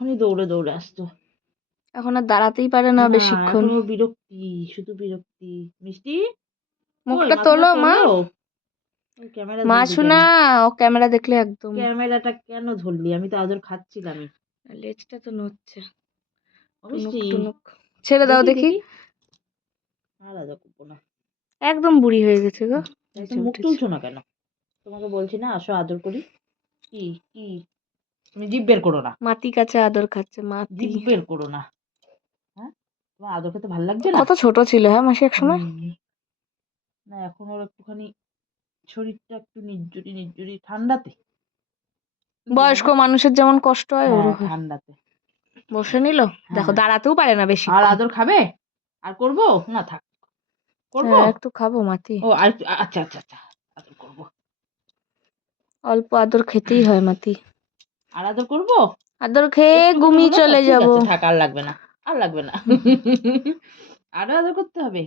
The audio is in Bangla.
তখনই দৌড়ে দৌড়ে আসতো। এখন আর দাঁড়াতেই পারে না বেশিক্ষণ। এখন ওর বিরক্তি, শুধু বিরক্তি। মিষ্টি মুখটা তোলো মা। ক্যামেরা মা ধরলি কেন? শোনা, ও ক্যামেরা দেখলে একদম। ক্যামেরাটা কেন ধরলি? আমি তো আদর খাচ্ছিলামই। লেজটা তো নড়ছে। টুনুক মিষ্টি টুনুক। ছেড়ে দাও দেখি। আর আদর করবো না। একদম বুড়ি হয়ে গেছে গো। একদম মুখ তুলছো না কেন? তোমাকে বলছি না আসো আদর করি। কি কি তুমি জিভ বের করো না। মাতি কাছে আদর খাচ্ছে মাতি। জিভ বের করো না। হ্যাঁ, তোমার আদর খেতে ভালো লাগছে না? কত ছোট ছিল হ্যাঁ মাসি একসময়। না এখন ওর একটুখানি শরীরটা একটু নির্জুরি নির্জুরি ঠান্ডাতে। বয়স্ক মানুষের যেমন কষ্ট হয় ওরও হয়। ঠান্ডাতে বসে নিল। দেখো দাঁড়াতেও পারে না বেশি। আর আদর খাবে? আর করবো না? থাক করবো। একটু খাবো মাতি। ও আর আচ্ছা আচ্ছা আচ্ছা আদর করবো। অল্প আদর খেতেই হয় মাতি। আর আদর করবো। আদর খেয়ে ঘুমিয়ে চলে ঠিক যাবো। আছে থাক, আর লাগবে না, আর লাগবে না। আরো আদর করতে হবে।